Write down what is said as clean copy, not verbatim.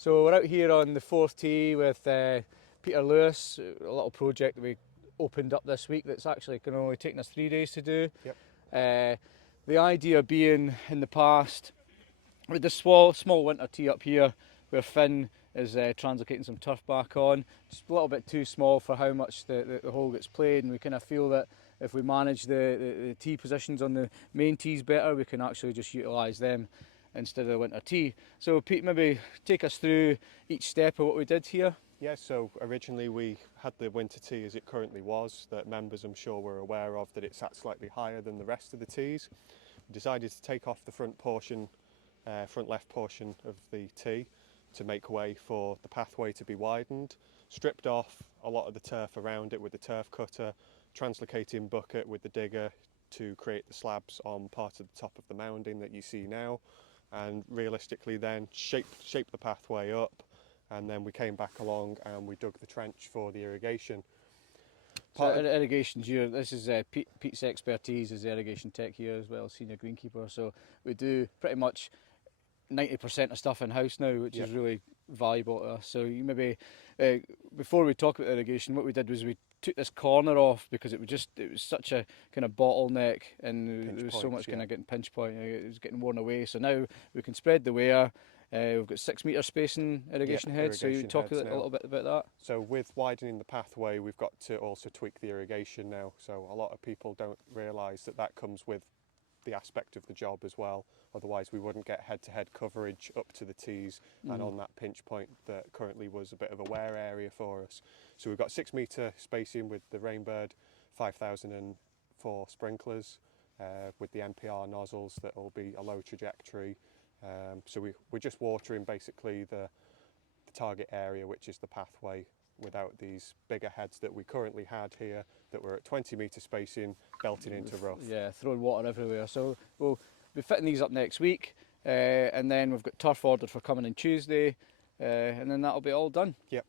So we're out here on the fourth tee with Peter Lewis, a little project that we opened up this week that's actually going to only taken us 3 days to do. Yep. The idea being, in the past, with the small winter tee up here where Finn is translocating some turf back on, just a little bit too small for how much the hole gets played, and we kind of feel that if we manage the tee positions on the main tees better, we can actually just utilise them instead of the winter tee. So Pete, maybe take us through each step of what we did here. Yeah, so originally we had the winter tee as it currently was, that members I'm sure were aware of, that it sat slightly higher than the rest of the tees. We decided to take off the front left portion of the tee to make way for the pathway to be widened, stripped off a lot of the turf around it with the turf cutter, translocating bucket with the digger to create the slabs on part of the top of the mounding that you see now, and realistically then shape the pathway up, and then we came back along and we dug the trench for the irrigation. Irrigation here, this is Pete's expertise as irrigation tech here as well, senior greenkeeper, so we do pretty much 90% of stuff in-house now, which is really valuable to us. So you maybe, before we talk about irrigation, what we did was we took this corner off because it was such a kind of bottleneck, and there was so much kind of getting pinch point, it was getting worn away. So now we can spread the wear. We've got 6 metre spacing irrigation heads, so you talk a little bit about that. So with widening the pathway, we've got to also tweak the irrigation now. So a lot of people don't realise that comes with the aspect of the job as well. Otherwise we wouldn't get head-to-head coverage up to the tees and on that pinch point that currently was a bit of a wear area for us. So we've got 6 metre spacing with the Rainbird 5004 sprinklers with the NPR nozzles that will be a low trajectory. So we're just watering basically the target area, which is the pathway, without these bigger heads that we currently had here that were at 20 metre spacing belting into rough. Yeah, throwing water everywhere. So we'll be fitting these up next week, and then we've got turf ordered for coming on Tuesday, and then that'll be all done. Yep.